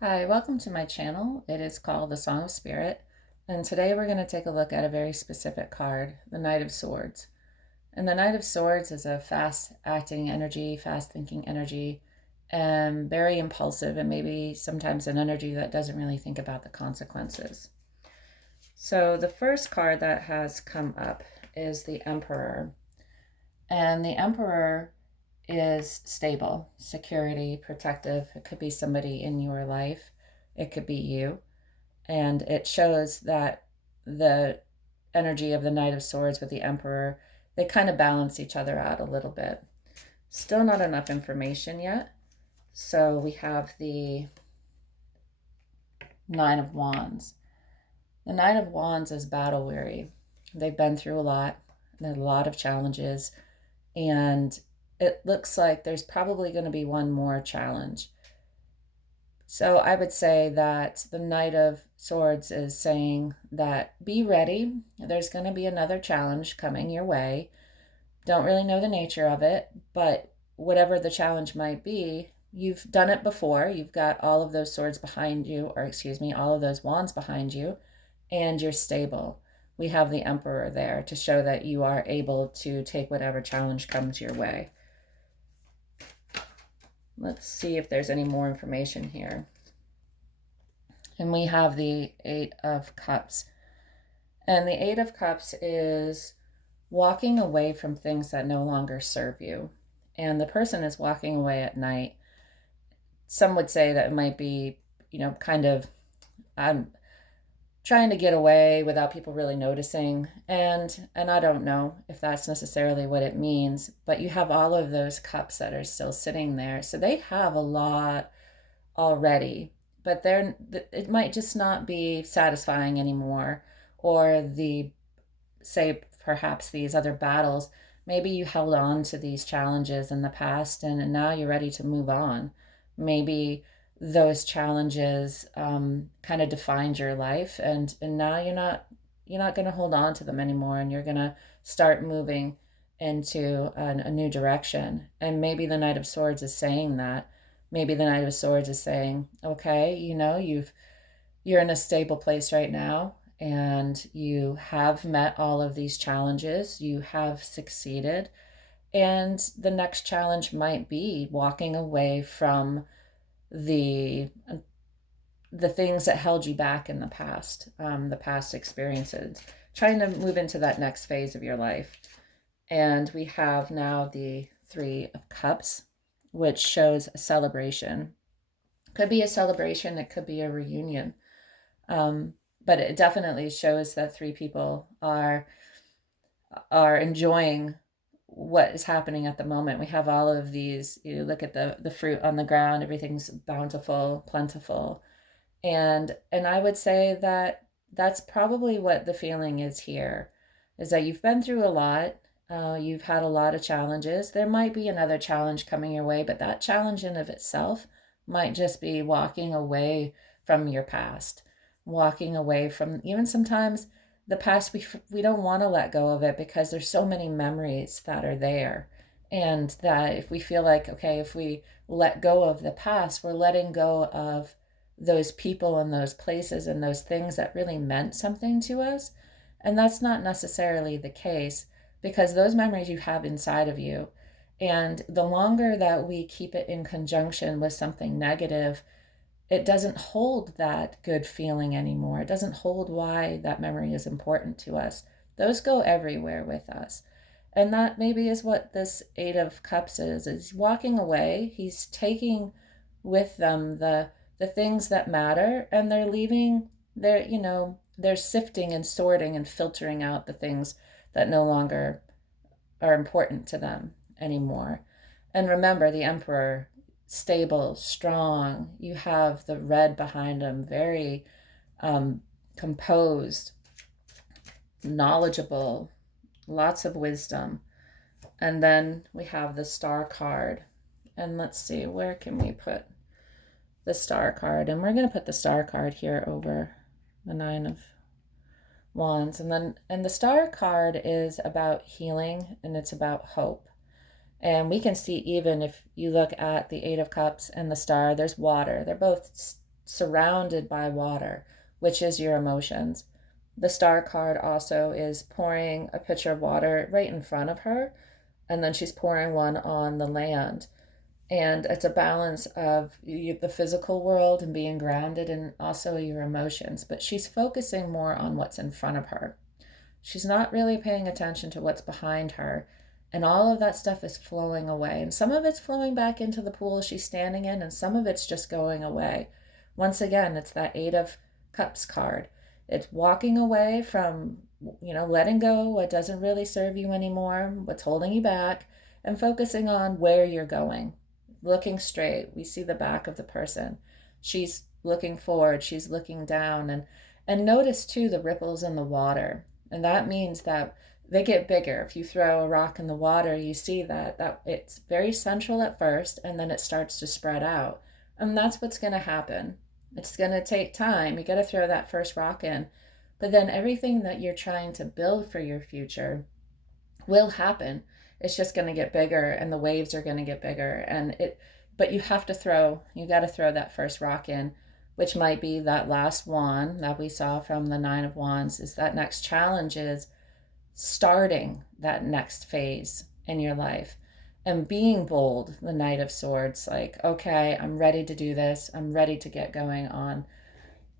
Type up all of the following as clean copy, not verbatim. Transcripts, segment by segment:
Hi, welcome to my channel. It is called The Song of Spirit, and today we're going to take a look at a very specific card, the Knight of Swords. And the Knight of Swords is a fast-acting energy, fast-thinking energy, and very impulsive, and maybe sometimes an energy that doesn't really think about the consequences. So the first card that has come up is the Emperor. And the Emperor is stable, security, protective. It could be somebody in your life, it could be you. And it shows that the energy of the Knight of Swords with the Emperor, they kind of balance each other out a little bit. Still not enough information yet. So we have the Nine of Wands. The Nine of Wands is battle weary. They've been through a lot, a lot of challenges, and it looks like there's probably going to be one more challenge. So I would say that the Knight of Swords is saying that be ready. There's going to be another challenge coming your way. Don't really know the nature of it, but whatever the challenge might be, you've done it before. You've got all of those swords behind you, or excuse me, all of those wands behind you, and you're stable. We have the Emperor there to show that you are able to take whatever challenge comes your way. Let's see if there's any more information here. And we have the Eight of Cups. And the Eight of Cups is walking away from things that no longer serve you. And the person is walking away at night. Some would say that it might be, kind of, I'm trying to get away without people really noticing. And I don't know if that's necessarily what it means, but you have all of those cups that are still sitting there. So they have a lot already, but it might just not be satisfying anymore. Or say perhaps these other battles, maybe you held on to these challenges in the past and now you're ready to move on. Maybe those challenges kind of defined your life, and now you're not going to hold on to them anymore, and you're going to start moving into a new direction. And maybe the Knight of Swords is saying that. Maybe the Knight of Swords is saying, okay, you're in a stable place right now, and you have met all of these challenges, you have succeeded, and the next challenge might be walking away from the the things that held you back in the past experiences, trying to move into that next phase of your life. And we have now the Three of Cups, which shows a celebration. Could be a celebration, it could be a reunion. But it definitely shows that three people are enjoying what is happening at the moment. We have all of these, you look at the fruit on the ground, everything's bountiful, plentiful. And I would say that that's probably what the feeling is here, is that you've been through a lot. You've had a lot of challenges. There might be another challenge coming your way, but that challenge in of itself might just be walking away from your past, walking away from even sometimes the past. We don't want to let go of it because there's so many memories that are there, and that if we feel like, okay, if we let go of the past, we're letting go of those people and those places and those things that really meant something to us. And that's not necessarily the case, because those memories you have inside of you. And the longer that we keep it in conjunction with something negative, it doesn't hold that good feeling anymore. It doesn't hold why that memory is important to us. Those go everywhere with us. And that maybe is what this Eight of Cups is walking away. He's taking with them the things that matter, and they're leaving, they're sifting and sorting and filtering out the things that no longer are important to them anymore. And remember, the Emperor, stable, strong. You have the red behind him, very composed, knowledgeable, lots of wisdom. And then we have the Star card. And let's see, where can we put the Star card? And we're going to put the Star card here over the Nine of Wands. And the Star card is about healing, and it's about hope. And we can see, even if you look at the Eight of Cups and the Star, there's water. They're both surrounded by water, which is your emotions. The Star card also is pouring a pitcher of water right in front of her, and then she's pouring one on the land. And it's a balance of the physical world and being grounded, and also your emotions. But she's focusing more on what's in front of her. She's not really paying attention to what's behind her. And all of that stuff is flowing away. And some of it's flowing back into the pool she's standing in, and some of it's just going away. Once again, it's that Eight of Cups card. It's walking away from, letting go what doesn't really serve you anymore, what's holding you back, and focusing on where you're going. Looking straight. We see the back of the person. She's looking forward. She's looking down. And notice, too, the ripples in the water. And that means that they get bigger. If you throw a rock in the water, you see that it's very central at first, and then it starts to spread out. And that's what's going to happen. It's going to take time. You got to throw that first rock in. But then everything that you're trying to build for your future will happen. It's just going to get bigger, and the waves are going to get bigger. But you got to throw that first rock in, which might be that last wand that we saw from the Nine of Wands. Is that next challenge is starting that next phase in your life and being bold. The Knight of Swords, like, okay, I'm ready to do this. I'm ready to get going on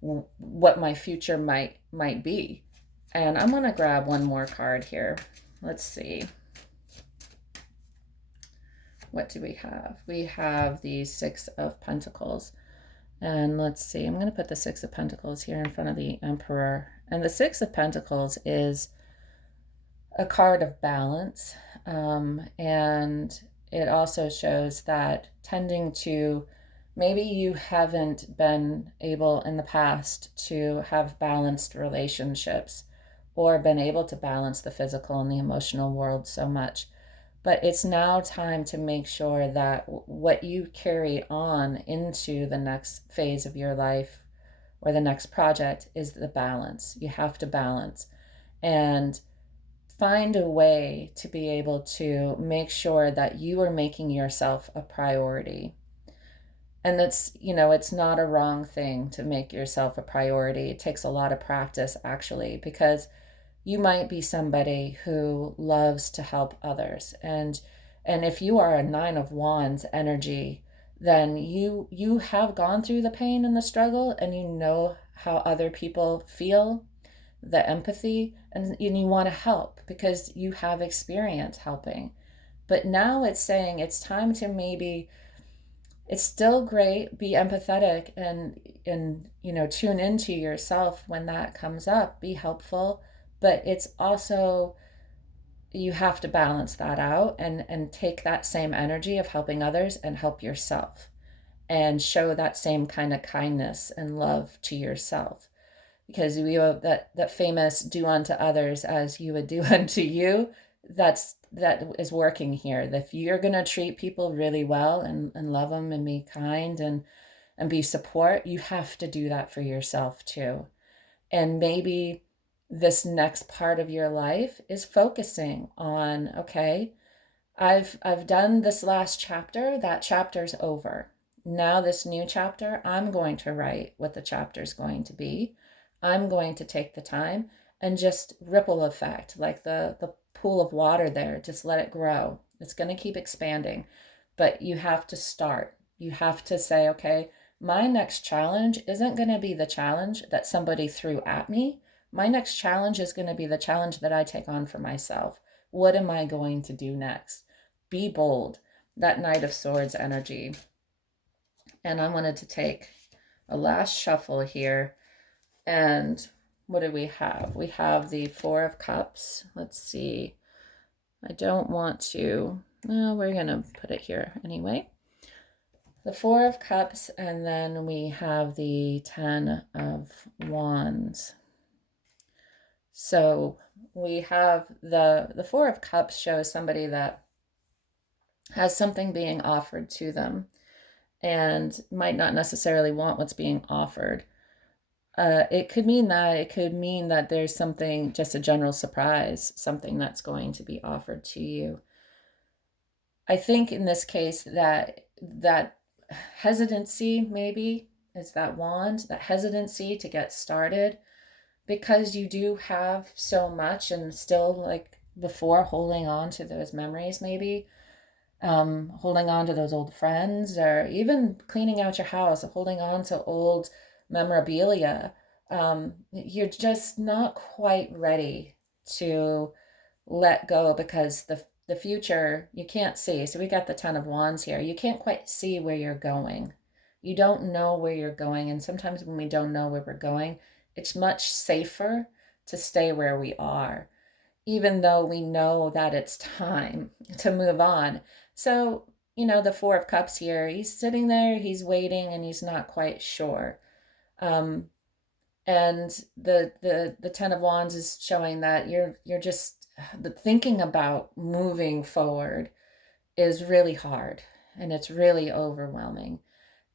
what my future might be. And I'm going to grab one more card here. Let's see. What do we have? We have the Six of Pentacles. And let's see, I'm going to put the Six of Pentacles here in front of the Emperor. And the Six of Pentacles is a card of balance. And it also shows that tending to, maybe you haven't been able in the past to have balanced relationships or been able to balance the physical and the emotional world so much. But it's now time to make sure that what you carry on into the next phase of your life or the next project is the balance. You have to balance and find a way to be able to make sure that you are making yourself a priority. And it's not a wrong thing to make yourself a priority. It takes a lot of practice, actually, because you might be somebody who loves to help others. And if you are a Nine of Wands energy, then you have gone through the pain and the struggle, and you know how other people feel, the empathy, and you want to help because you have experience helping. But now it's saying it's time to maybe, it's still great, be empathetic and tune into yourself when that comes up, be helpful. But it's also, you have to balance that out and take that same energy of helping others and help yourself and show that same kind of kindness and love to yourself. Because we have that famous do unto others as you would do unto you. That is working here. If you're going to treat people really well and love them and be kind and be support, you have to do that for yourself too. And maybe this next part of your life is focusing on, okay, I've done this last chapter, that chapter's over. Now this new chapter, I'm going to write what the chapter's going to be. I'm going to take the time and just ripple effect, like the pool of water there, just let it grow. It's going to keep expanding, but you have to start. You have to say, okay, my next challenge isn't going to be the challenge that somebody threw at me. My next challenge is going to be the challenge that I take on for myself. What am I going to do next? Be bold. That Knight of Swords energy. And I wanted to take a last shuffle here. And what do we have? We have the Four of Cups. Let's see. I don't want to, well, we're going to put it here anyway. The Four of Cups, and then we have the Ten of Wands. So we have the Four of Cups shows somebody that has something being offered to them and might not necessarily want what's being offered. It could mean that there's something, just a general surprise, something that's going to be offered to you. I think in this case that hesitancy maybe is that wand, that hesitancy to get started, because you do have so much and still, like before, holding on to those memories, maybe holding on to those old friends, or even cleaning out your house, holding on to old memorabilia. You're just not quite ready to let go, because the future you can't see. So we got the Ten of Wands here. You can't quite see where you're going. You don't know where you're going. And sometimes when we don't know where we're going, it's much safer to stay where we are, even though we know that it's time to move on. So, the Four of Cups here, he's sitting there, he's waiting, and he's not quite sure. And the Ten of Wands is showing that you're just, the thinking about moving forward is really hard, and it's really overwhelming.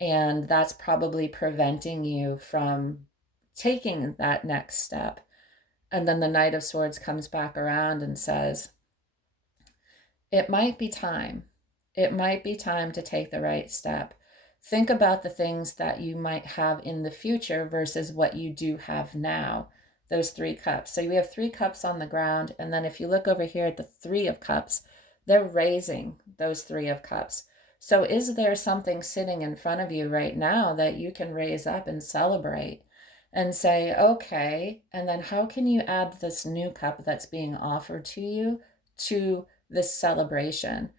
And that's probably preventing you from taking that next step. And then the Knight of Swords comes back around and says, it might be time. It might be time to take the right step. Think about the things that you might have in the future versus what you do have now. Those 3 cups. So we have 3 cups on the ground. And then if you look over here at the 3 of cups, they're raising those 3 of cups. So is there something sitting in front of you right now that you can raise up and celebrate and say, okay, and then how can you add this new cup that's being offered to you to this celebration?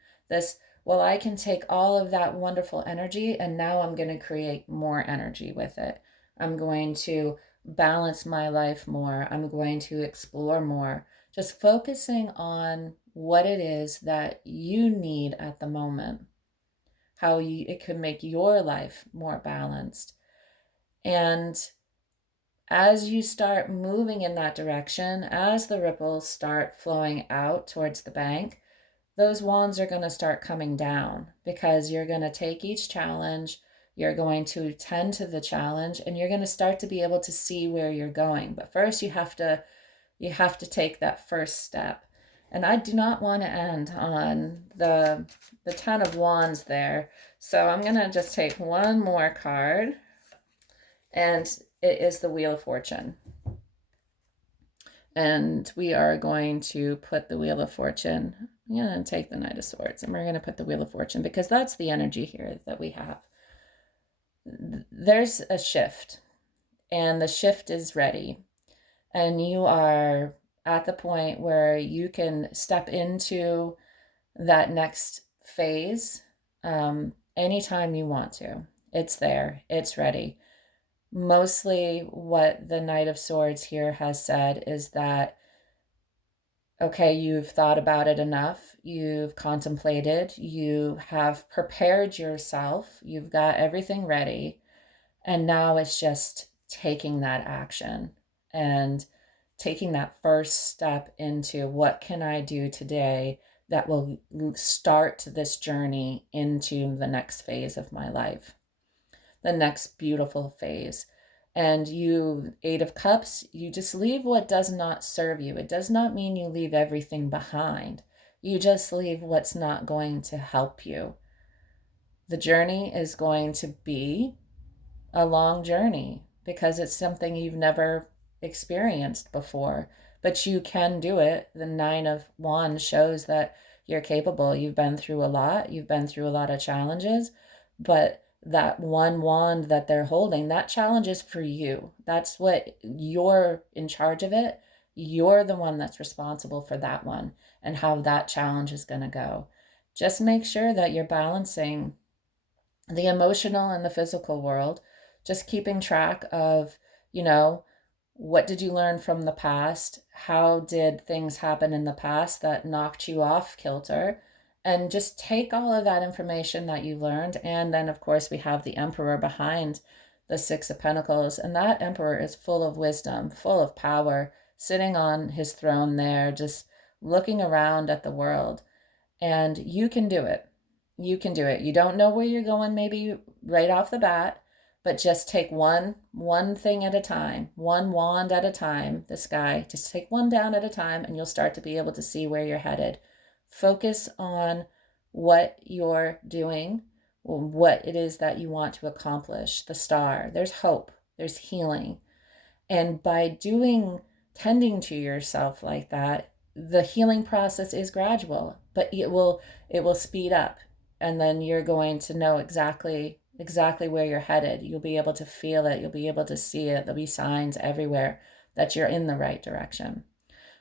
Well, I can take all of that wonderful energy, and now I'm going to create more energy with it. I'm going to balance my life more. I'm going to explore more. Just focusing on what it is that you need at the moment, how it could make your life more balanced. And as you start moving in that direction, as the ripples start flowing out towards the bank, those wands are going to start coming down, because you're going to take each challenge, you're going to tend to the challenge, and you're going to start to be able to see where you're going. But first you have to take that first step. And I do not want to end on the Ten of Wands there. So I'm going to just take one more card, and it is the Wheel of Fortune. And we are going to put the Wheel of Fortune, I'm going to take the Knight of Swords, and we're going to put the Wheel of Fortune, because that's the energy here that we have. There's a shift, and the shift is ready. And you are at the point where you can step into that next phase anytime you want to. It's there. It's ready. Mostly what the Knight of Swords here has said is that, okay, you've thought about it enough, you've contemplated, you have prepared yourself, you've got everything ready, and now it's just taking that action and taking that first step into, what can I do today that will start this journey into the next phase of my life, the next beautiful phase. And you, 8 of Cups, you just leave what does not serve you. It does not mean you leave everything behind. You just leave what's not going to help you. The journey is going to be a long journey, because it's something you've never experienced before, but you can do it. The 9 of Wands shows that you're capable. You've been through a lot. You've been through a lot of challenges, but that one wand that they're holding, that challenge is for you. That's what you're in charge of it. You're the one that's responsible for that one and how that challenge is going to go. Just make sure that you're balancing the emotional and the physical world, just keeping track of, what did you learn from the past? How did things happen in the past that knocked you off kilter? And just take all of that information that you learned. And then, of course, we have the Emperor behind the 6 of Pentacles. And that Emperor is full of wisdom, full of power, sitting on his throne there, just looking around at the world. And you can do it. You can do it. You don't know where you're going maybe right off the bat, but just take one thing at a time, one wand at a time, the sky. Just take one down at a time, and you'll start to be able to see where you're headed. Focus on what you're doing, what it is that you want to accomplish, the star. There's hope, there's healing. And by tending to yourself like that, the healing process is gradual, but it will speed up. And then you're going to know exactly where you're headed. You'll be able to feel it, you'll be able to see it. There'll be signs everywhere that you're in the right direction.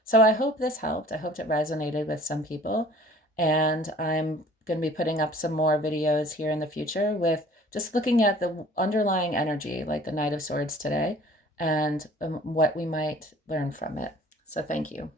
So I hope this helped. I hope it resonated with some people. And I'm going to be putting up some more videos here in the future with just looking at the underlying energy, like the Knight of Swords today, and what we might learn from it. So thank you.